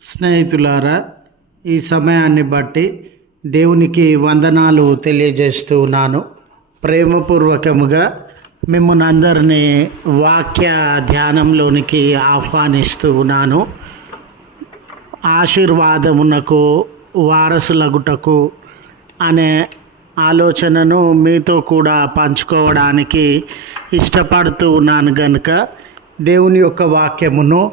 స్నేహితులారా ఈ సమయాన్ని బట్టి దేవునికి వందనాలు తెలియజేస్తూ ఉన్నాను. ప్రేమపూర్వకముగా మిమ్మల్ని అందరినీ వాక్య ధ్యానంలోనికి ఆహ్వానిస్తూ ఉన్నాను. ఆశీర్వాదమునకు వారసులగుటకు అనే ఆలోచనను మీతో కూడా పంచుకోవడానికి ఇష్టపడుతూ ఉన్నాను గనుక దేవుని యొక్క వాక్యమును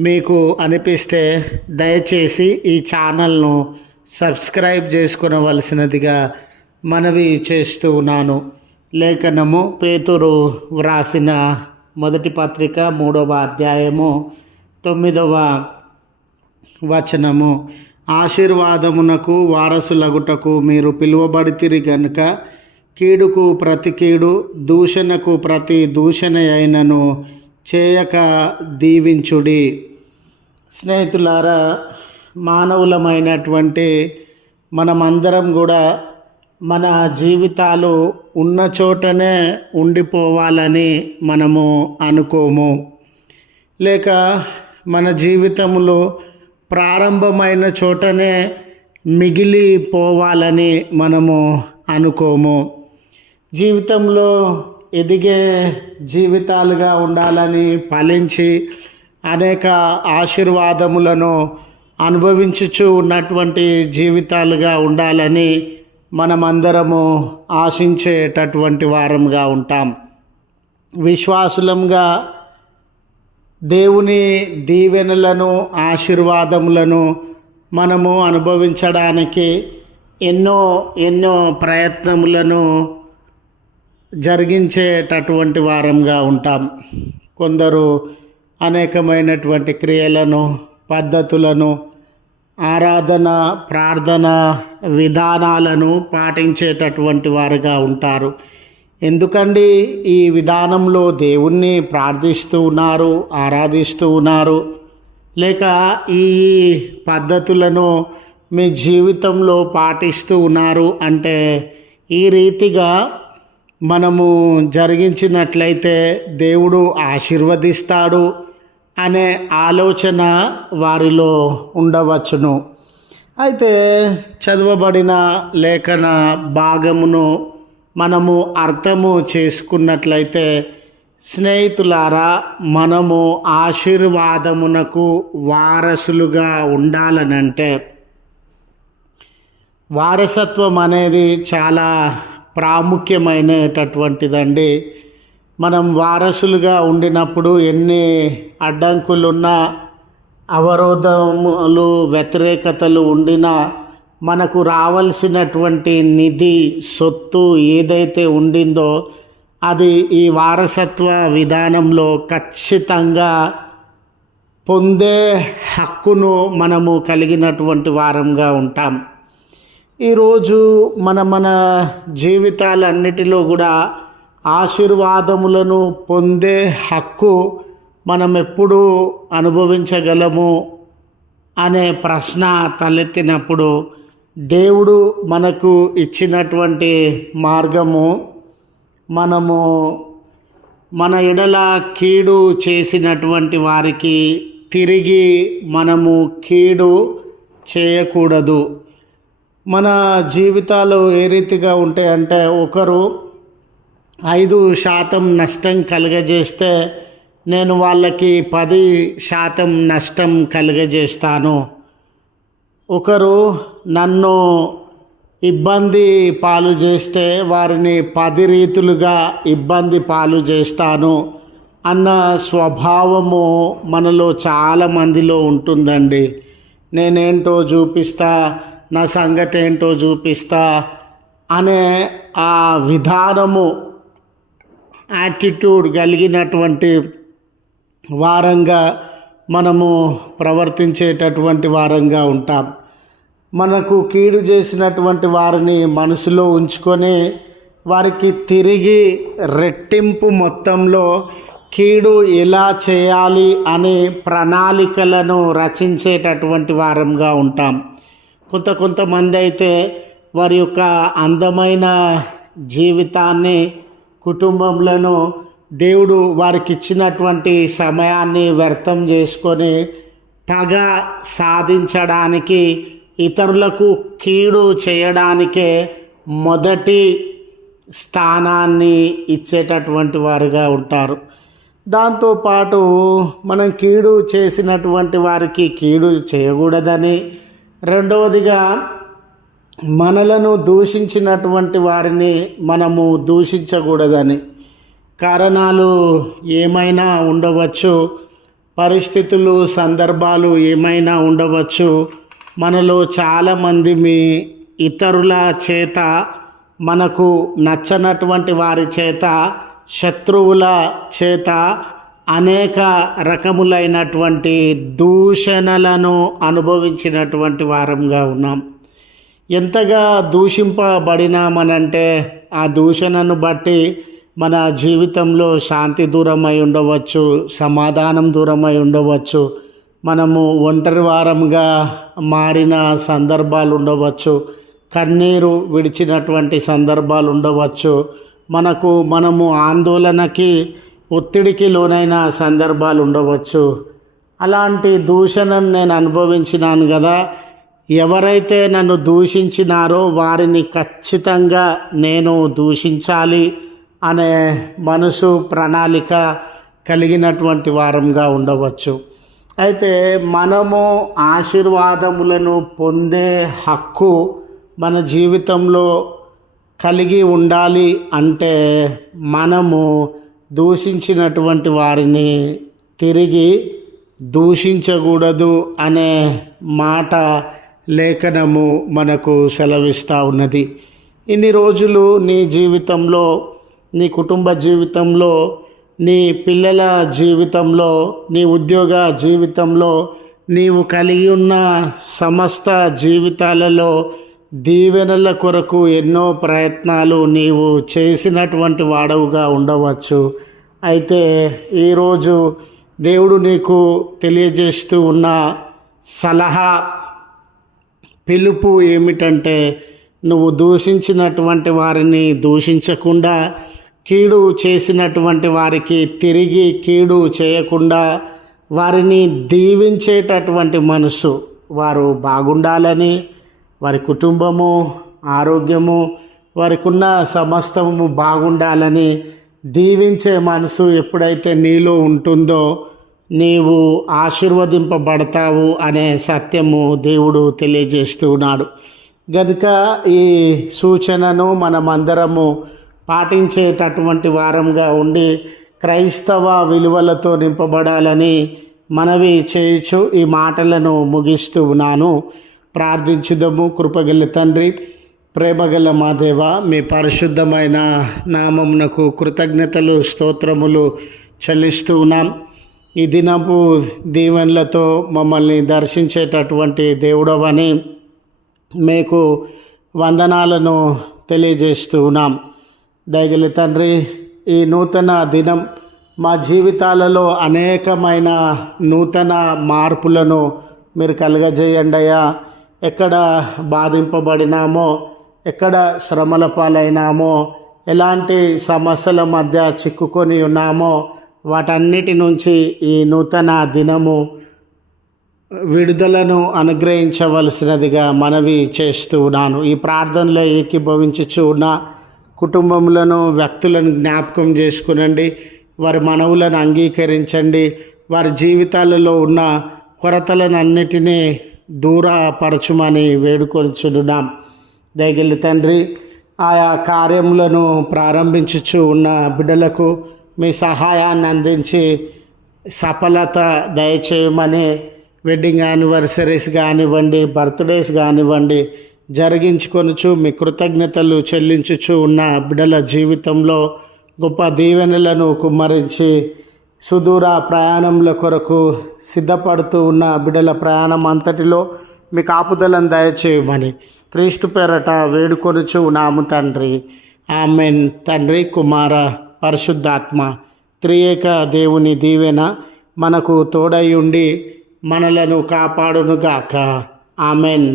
మీకు అనిపిస్తే దయచేసి ఈ ఛానల్ను సబ్స్క్రైబ్ చేసుకునవలసినదిగా మనవి చేస్తూ ఉన్నాను. లేఖనము పేతురు వ్రాసిన మొదటి పత్రిక మూడవ అధ్యాయము తొమ్మిదవ వచనము. ఆశీర్వాదమునకు వారసులగుటకు మీరు పిలువబడితిరి గనుక కీడుకు ప్రతి కీడు దూషణకు ప్రతి దూషణ అయినను చేయక దీవించుడి. స్నేహితులారా మానవులమైనటువంటి మనమందరం కూడా మన జీవితాలు ఉన్న చోటనే ఉండిపోవాలని మనము అనుకోము. లేక మన జీవితంలో ప్రారంభమైన చోటనే మిగిలిపోవాలని మనము అనుకోము. జీవితంలో ఎదిగే జీవితాలుగా ఉండాలని ఫలించి అనేక ఆశీర్వాదములను అనుభవించుచు ఉన్నటువంటి జీవితాలుగా ఉండాలని మనమందరము ఆశించేటటువంటి వారంగా ఉంటాం. విశ్వాసులంగా దేవుని దీవెనలను ఆశీర్వాదములను మనము అనుభవించడానికి ఎన్నో ఎన్నో ప్రయత్నములను జరిగించేటటువంటి వారంగా ఉంటాం. కొందరు అనేకమైనటువంటి క్రియలను పద్ధతులను ఆరాధన ప్రార్థన విధానాలను పాటించేటటువంటి వారుగా ఉంటారు. ఎందుకండి? ఈ విధానంలో దేవుణ్ణి ప్రార్థిస్తూ ఉన్నారు ఆరాధిస్తూ ఉన్నారు. లేక ఈ పద్ధతులను మీ జీవితంలో పాటిస్తూ ఉన్నారు అంటే ఈ రీతిగా మనము జరిగించినట్లయితే దేవుడు ఆశీర్వదిస్తాడు. అనే ఆలోచన వారిలో ఉండవచ్చును. అయితే చదవబడిన లేఖన భాగమును మనము అర్థము చేసుకున్నట్లయితే స్నేహితులారా మనము ఆశీర్వాదమునకు వారసులుగా ఉండాలనంటే వారసత్వం అనేది చాలా ప్రాముఖ్యమైనటటువంటిదండి. మనం వారసులుగా ఉండినప్పుడు ఎన్ని అడ్డంకులున్నా అవరోధములు వ్యతిరేకతలు ఉండినా మనకు రావాల్సినటువంటి నిధి సొత్తు ఏదైతే ఉండిందో అది ఈ వారసత్వ విధానంలో ఖచ్చితంగా పొందే హక్కును మనము కలిగినటువంటి వారంగా ఉంటాం. ఈరోజు మన మన జీవితాలన్నిటిలో కూడా ఆశీర్వాదములను పొందే హక్కు మనం ఎప్పుడు అనుభవించగలము అనే ప్రశ్న తలెత్తినప్పుడు దేవుడు మనకు ఇచ్చినటువంటి మార్గము మనము మన ఎడల కీడు చేసినటువంటి వారికి తిరిగి మనము కీడు చేయకూడదు. మన జీవితాలు ఏ రీతిగా ఉంటాయంటే ఒకరు ఐదు శాతం నష్టం కలుగజేస్తే నేను వాళ్ళకి పది శాతం నష్టం కలుగజేస్తాను. ఒకరు నన్ను ఇబ్బంది పాలు చేస్తే వారిని పది రీతులుగా ఇబ్బంది పాలు చేస్తాను అన్న స్వభావము మనలో చాలా మందిలో ఉంటుందండి. నేనేంటో చూపిస్తా నా సంగతి ఏంటో చూపిస్తా అనే ఆ విధానము యాటిట్యూడ్ కలిగినటువంటి వారంగా మనము ప్రవర్తించేటటువంటి వారంగా ఉంటాం. మనకు కీడు చేసినటువంటి వారిని మనసులో ఉంచుకొని వారికి తిరిగి రెట్టింపు మొత్తంలో కీడు ఎలా చేయాలి అనే ప్రణాళికలను రచించేటటువంటి వారంగా ఉంటాం. కొంత కొంతమంది అయితే వారి యొక్క అందమైన జీవితాన్ని కుటుంబంలో దేవుడు వారికి ఇచ్చినటువంటి సమయాన్ని వ్యర్థం చేసుకొని పగ సాధించడానికి ఇతరులకు కీడు చేయడానికే మొదటి స్థానాన్ని ఇచ్చేటటువంటి వారుగా ఉంటారు. దాంతోపాటు మనం కీడు చేసినటువంటి వారికి కీడు చేయకూడదని. రెండవదిగా మనలను దూషించినటువంటి వారిని మనము దూషించకూడదని. కారణాలు ఏమైనా ఉండవచ్చు? పరిస్థితులు సందర్భాలు ఏమైనా ఉండవచ్చు? మనలో చాలామంది మీ ఇతరుల చేత మనకు నచ్చనటువంటి వారి చేత శత్రువుల చేత అనేక రకములైనటువంటి దూషణలను అనుభవించినటువంటి వారంగా ఉన్నాం. ఎంతగా దూషింపబడినామనంటే ఆ దూషణను బట్టి మన జీవితంలో శాంతి దూరమై ఉండవచ్చు సమాధానం దూరమై ఉండవచ్చు మనము ఒంటరి వారంగా మారిన సందర్భాలు ఉండవచ్చు కన్నీరు విడిచినటువంటి సందర్భాలు ఉండవచ్చు మనకు మనము ఆందోళనకి ఒత్తిడికి లోనైన సందర్భాలు ఉండవచ్చు. అలాంటి దూషణను నేను అనుభవించినాను కదా ఎవరైతే నన్ను దూషించినారో వారిని ఖచ్చితంగా నేను దూషించాలి అనే మనసు ప్రణాళిక కలిగినటువంటి వారంగా ఉండవచ్చు. అయితే మనము ఆశీర్వాదములను పొందే హక్కు మన జీవితంలో కలిగి ఉండాలి అంటే మనము దూషించినటువంటి వారిని తిరిగి దూషించకూడదు అనే మాట లేఖనము మనకు సెలవిస్తూ ఉన్నది. ఇన్ని రోజులు నీ జీవితంలో నీ కుటుంబ జీవితంలో నీ పిల్లల జీవితంలో నీ ఉద్యోగ జీవితంలో నీవు కలిగి ఉన్న సమస్త జీవితాలలో దీవెనల కొరకు ఎన్నో ప్రయత్నాలు నీవు చేసినటువంటి వాడవుగా ఉండవచ్చు. అయితే ఈరోజు దేవుడు నీకు తెలియజేస్తూ ఉన్న సలహా పిలుపు ఏమిటంటే నువ్వు దూషించినటువంటి వారిని దూషించకుండా కీడు చేసినటువంటి వారికి తిరిగి కీడు చేయకుండా వారిని దీవించేటటువంటి మనసు వారు బాగుండాలని వారి కుటుంబము ఆరోగ్యము వారికున్న సమస్తము బాగుండాలని దీవించే మనసు ఎప్పుడైతే నీలో ఉంటుందో నీవు ఆశీర్వదింపబడతావు అనే సత్యము దేవుడు తెలియజేస్తూ ఉన్నాడు. గనుక ఈ సూచనను మనమందరము పాటించేటటువంటి వారంగా ఉండి క్రైస్తవ విలువలతో నింపబడాలని మనవి చేయొచ్చు ఈ మాటలను ముగిస్తూ ఉన్నాను. ప్రార్థించుదము. కృపగల తండ్రి ప్రేమగల మా దేవ మీ పరిశుద్ధమైన నామమునకు కృతజ్ఞతలు స్తోత్రములు చెల్లిస్తూ ఉన్నాం. ఈ దినపు దీవెనలతో మమ్మల్ని దర్శించేటటువంటి దేవుడవని మీకు వందనాలను తెలియజేస్తూ ఉన్నాం దయగలి తండ్రి ఈ నూతన దినం మా జీవితాలలో అనేకమైన నూతన మార్పులను మీరు కలుగజేయండి అయ్యా. ఎక్కడ బాధింపబడినామో ఎక్కడ శ్రమల పాలైనామో ఎలాంటి సమస్యల మధ్య చిక్కుకొని ఉన్నామో వాటన్నిటి నుంచి ఈ నూతన దినము విడుదలను అనుగ్రహించవలసినదిగా మనవి చేస్తూ ఉన్నాను. ఈ ప్రార్థనలో ఏకీభవించుచు ఉన్న కుటుంబములను వ్యక్తులను జ్ఞాపకం చేసుకునండి. వారి మనవులను అంగీకరించండి. వారి జీవితాలలో ఉన్న కొరతలను అన్నిటినీ దూరపరచుమని వేడుకొనిచున్నాం. దయగలి తండ్రి ఆయా కార్యములను ప్రారంభించుచు ఉన్న బిడ్డలకు మీ సహాయాన్ని అందించి సఫలత దయచేయమని వెడ్డింగ్ యానివర్సరీస్ కానివ్వండి బర్త్డేస్ కానివ్వండి జరిగించుకొనుచు మీ కృతజ్ఞతలు చెల్లించుచు ఉన్న బిడ్డల జీవితంలో గొప్ప దీవెనలను కుమ్మరించి సుదూర ప్రయాణముల కొరకు సిద్ధపడుతూ ఉన్న బిడ్డల ప్రయాణం అంతటిలో మీ కాపుదలను దయచేయమని క్రీస్తు పేరట వేడుకొనుచు నాము తండ్రి. ఆమెన్. తండ్రి కుమార పరిశుద్ధాత్మ త్రియేక దేవుని దీవెన మనకు తోడై ఉండి మనలను కాపాడునుగాక. ఆమెన్.